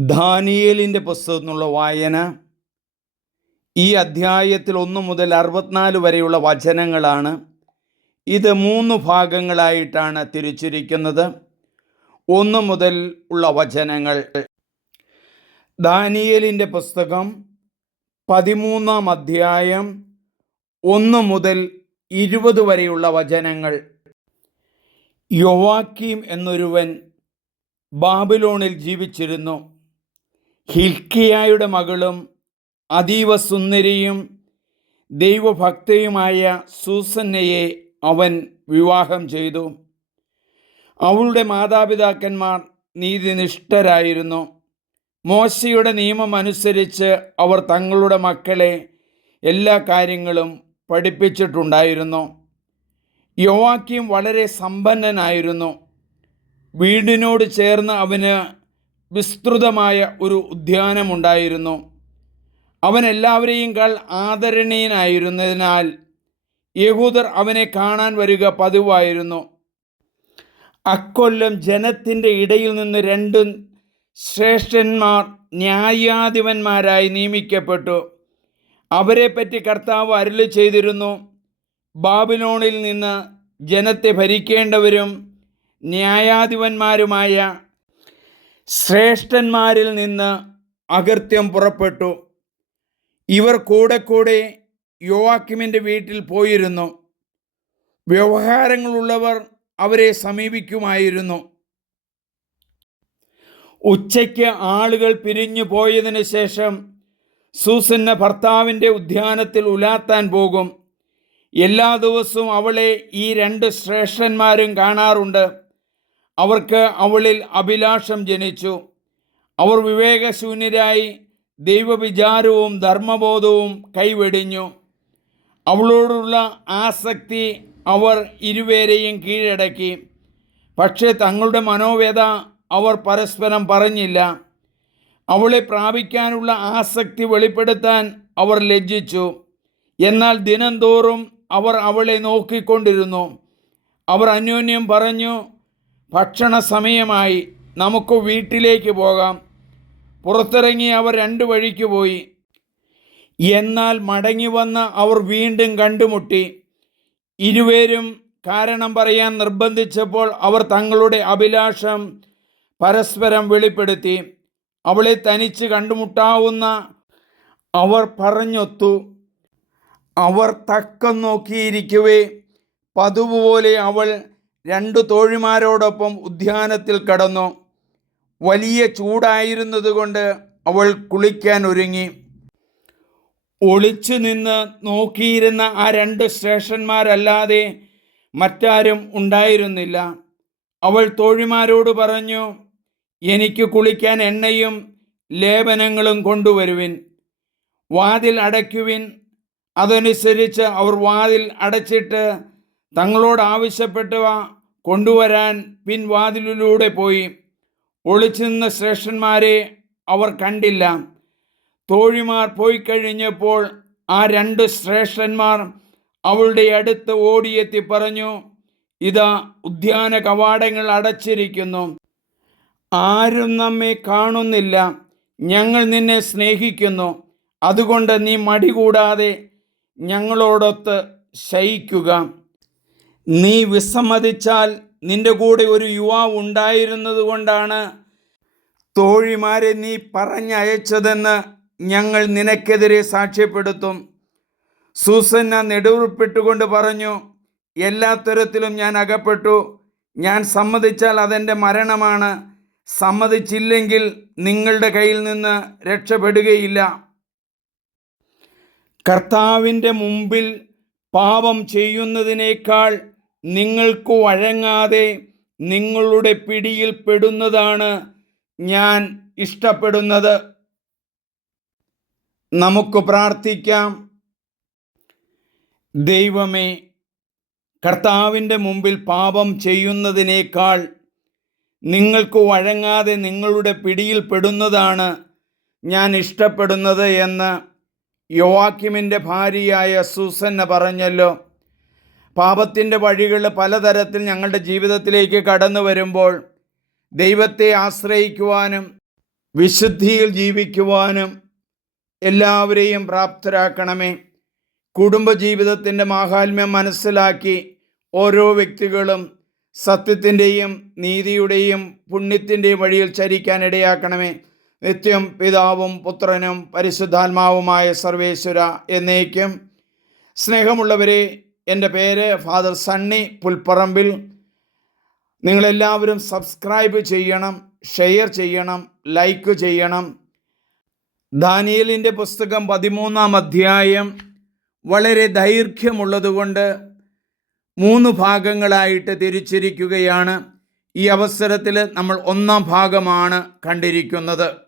ദാനിയേലിന്റെ പുസ്തകത്തിൽ നിന്നുള്ള വായന ഈ അധ്യായത്തിൽ ഒന്ന് മുതൽ അറുപത്തിനാല് വരെയുള്ള വചനങ്ങളാണ്. ഇത് മൂന്ന് ഭാഗങ്ങളായിട്ടാണ് തിരിച്ചിരിക്കുന്നത്. ഒന്ന് മുതൽ ഉള്ള വചനങ്ങൾ. ദാനിയേലിന്റെ പുസ്തകം പതിമൂന്നാം അധ്യായം ഒന്ന് മുതൽ ഇരുപത് വരെയുള്ള വചനങ്ങൾ. യൊവാക്കീം എന്നൊരുവൻ ബാബിലോണിൽ ജീവിച്ചിരുന്നു. ഹിൽക്കിയായുടെ മകളും അതീവ സുന്ദരിയും ദൈവഭക്തയുമായ സൂസന്നയെ അവൻ വിവാഹം ചെയ്തു. അവളുടെ മാതാപിതാക്കന്മാർ നീതിനിഷ്ഠരായിരുന്നു. മോശയുടെ നിയമം അനുസരിച്ച് അവർ തങ്ങളുടെ മക്കളെ എല്ലാ കാര്യങ്ങളും പഠിപ്പിച്ചിട്ടുണ്ടായിരുന്നു. യോവാക്യം വളരെ സമ്പന്നനായിരുന്നു. വീടിനോട് ചേർന്ന് അവന് വിസ്തൃതമായ ഒരു ഉദ്യാനമുണ്ടായിരുന്നു. അവൻ എല്ലാവരെയും കാൾ ആദരണീയനായിരുന്നതിനാൽ യഹൂദർ അവനെ കാണാൻ വരിക പതിവായിരുന്നു. അക്കൊല്ലം ജനത്തിന്റെ ഇടയിൽ നിന്ന് രണ്ട് ശ്രേഷ്ഠന്മാർ ന്യായാധിപന്മാരായി നിയമിക്കപ്പെട്ടു. അവരെപ്പറ്റി കർത്താവ് അരുളി ചെയ്തിരുന്നു ബാബിലോണിൽ നിന്ന് ജനത്തെ ഭരിക്കേണ്ടവരും ന്യായാധിപന്മാരുമായ ശ്രേഷ്ഠന്മാരിൽ നിന്ന് അകൃത്യം പുറപ്പെട്ടു. ഇവർ കൂടെ കൂടെ യോവാക്കിമിന്റെ വീട്ടിൽ പോയിരുന്നു. വ്യവഹാരങ്ങളുള്ളവർ അവരെ സമീപിക്കുമായിരുന്നു. ഉച്ചയ്ക്ക് ആളുകൾ പിരിഞ്ഞു പോയതിന് ശേഷം സൂസന്ന ഭർത്താവിന്റെ ഉദ്യാനത്തിൽ ഉലാത്താൻ പോകും. എല്ലാ ദിവസവും അവളെ ഈ രണ്ട് ശ്രേഷ്ഠന്മാരും കാണാറുണ്ട്. അവർക്ക് അവളിൽ അഭിലാഷം ജനിച്ചു. അവർ വിവേകശൂന്യരായി ദൈവവിചാരവും ധർമ്മബോധവും കൈവെടിഞ്ഞു. അവളോടുള്ള ആസക്തി അവർ ഇരുവേരെയും കീഴടക്കി. പക്ഷേ തങ്ങളുടെ മനോവേദ അവർ പരസ്പരം പറഞ്ഞില്ല. അവളെ പ്രാപിക്കാനുള്ള ആസക്തി വെളിപ്പെടുത്താൻ അവർ ലജ്ജിച്ചു. എന്നാൽ ദിനംതോറും അവർ അവളെ നോക്കിക്കൊണ്ടിരുന്നു. അവർ അന്യോന്യം പറഞ്ഞു ഭക്ഷണ സമയമായി നമുക്ക് വീട്ടിലേക്ക് പോകാം. പുറത്തിറങ്ങി അവർ രണ്ട് വഴിക്ക് പോയി. എന്നാൽ മടങ്ങി വന്ന അവർ വീണ്ടും കണ്ടുമുട്ടി. ഇരുവരും കാരണം പറയാൻ നിർബന്ധിച്ചപ്പോൾ അവർ തങ്ങളുടെ അഭിലാഷം പരസ്പരം വെളിപ്പെടുത്തി. അവളെ തനിച്ച് കണ്ടുമുട്ടാവുന്ന അവർ പറഞ്ഞൊത്തു. അവർ തക്കം നോക്കിയിരിക്കവേ പതിവുപോലെ അവൾ രണ്ടു തോഴിമാരോടൊപ്പം ഉദ്യാനത്തിൽ കടന്നു. വലിയ ചൂടായിരുന്നതുകൊണ്ട് അവൾ കുളിക്കാൻ ഒരുങ്ങി. ഒളിച്ചു നിന്ന് നോക്കിയിരുന്ന ആ രണ്ട് സ്റ്റേഷന്മാരല്ലാതെ മറ്റാരും ഉണ്ടായിരുന്നില്ല. അവൾ തോഴിമാരോട് പറഞ്ഞു എനിക്ക് കുളിക്കാൻ എണ്ണയും ലേപനങ്ങളും കൊണ്ടുവരുവിൻ. വാതിൽ അടയ്ക്കുവിൻ. അതനുസരിച്ച് അവർ വാതിൽ അടച്ചിട്ട് തങ്ങളോട് ആവശ്യപ്പെട്ടവ കൊണ്ടുവരാൻ പിൻവാതിലിലൂടെ പോയി. ഒളിച്ചു നിന്ന ശ്രേഷ്ഠന്മാരെ അവർ കണ്ടില്ല. തോഴിമാർ പോയി കഴിഞ്ഞപ്പോൾ ആ രണ്ട് ശ്രേഷ്ഠന്മാർ അവളുടെ അടുത്ത് ഓടിയെത്തി പറഞ്ഞു ഇതാ ഉദ്യാന കവാടങ്ങൾ അടച്ചിരിക്കുന്നു. ആരും നമ്മെ കാണുന്നില്ല. ഞങ്ങൾ നിന്നെ സ്നേഹിക്കുന്നു. അതുകൊണ്ട് നീ മടി കൂടാതെ ഞങ്ങളോടൊത്ത് ശയിക്കുക. നീ വിസമ്മതിച്ചാൽ നിന്റെ കൂടെ ഒരു യുവാവ് ഉണ്ടായിരുന്നതുകൊണ്ടാണ് തോഴിമാരെ നീ പറഞ്ഞയച്ചതെന്ന് ഞങ്ങൾ നിനക്കെതിരെ സാക്ഷ്യപ്പെടുത്തും. സൂസന്ന നെടുവിൽപ്പെട്ടുകൊണ്ട് പറഞ്ഞു എല്ലാ തരത്തിലും ഞാൻ അകപ്പെട്ടു. ഞാൻ സമ്മതിച്ചാൽ അതെന്റെ മരണമാണ്. സമ്മതിച്ചില്ലെങ്കിൽ നിങ്ങളുടെ കയ്യിൽ നിന്ന് രക്ഷപ്പെടുകയില്ല. കർത്താവിന്റെ മുമ്പിൽ പാപം ചെയ്യുന്നതിനേക്കാൾ നിങ്ങൾക്ക് വഴങ്ങാതെ നിങ്ങളുടെ പിടിയിൽ പെടുന്നതാണ് ഞാൻ ഇഷ്ടപ്പെടുന്നത്. നമുക്ക് പ്രാർത്ഥിക്കാം. ദൈവമേ കർത്താവിന്റെ മുമ്പിൽ പാപം ചെയ്യുന്നതിനേക്കാൾ നിങ്ങൾക്ക് വഴങ്ങാതെ നിങ്ങളുടെ പിടിയിൽ പെടുന്നതാണ് ഞാൻ ഇഷ്ടപ്പെടുന്നത് എന്ന് യോവാക്യമിന്റെ ഭാര്യയായ സൂസന്ന പറഞ്ഞല്ലോ. പാപത്തിന്റെ വഴികൾ പലതരത്തിൽ ഞങ്ങളുടെ ജീവിതത്തിലേക്ക് കടന്നു വരുമ്പോൾ ദൈവത്തെ ആശ്രയിക്കുവാനും വിശുദ്ധിയിൽ ജീവിക്കുവാനും എല്ലാവരെയും പ്രാപ്തരാക്കണമേ. കുടുംബജീവിതത്തിന്റെ മാഹാത്മ്യം മനസ്സിലാക്കി ഓരോ വ്യക്തികളും സത്യത്തിന്റെയും നീതിയുടെയും പുണ്യത്തിന്റെയും വഴിയിൽ ചരിക്കാൻ ഇടയാക്കണമേ നിത്യം പിതാവും പുത്രനും പരിശുദ്ധാത്മാവുമായ സർവേശ്വര എന്നേക്കും. സ്നേഹമുള്ളവരെ എന്റെ പേര് ഫാദർ സണ്ണി പുൽപ്പറമ്പിൽ. നിങ്ങളെല്ലാവരും സബ്സ്ക്രൈബ് ചെയ്യണം ഷെയർ ചെയ്യണം ലൈക്ക് ചെയ്യണം. ദാനിയലിന്റെ പുസ്തകം പതിമൂന്നാം അധ്യായം വളരെ ദൈർഘ്യമുള്ളതുകൊണ്ട് മൂന്ന് ഭാഗങ്ങളായിട്ട് തിരിച്ചിരിക്കുകയാണ്. ഈ അവസരത്തിൽ നമ്മൾ ഒന്നാം ഭാഗമാണ് കണ്ടിരിക്കുന്നത്.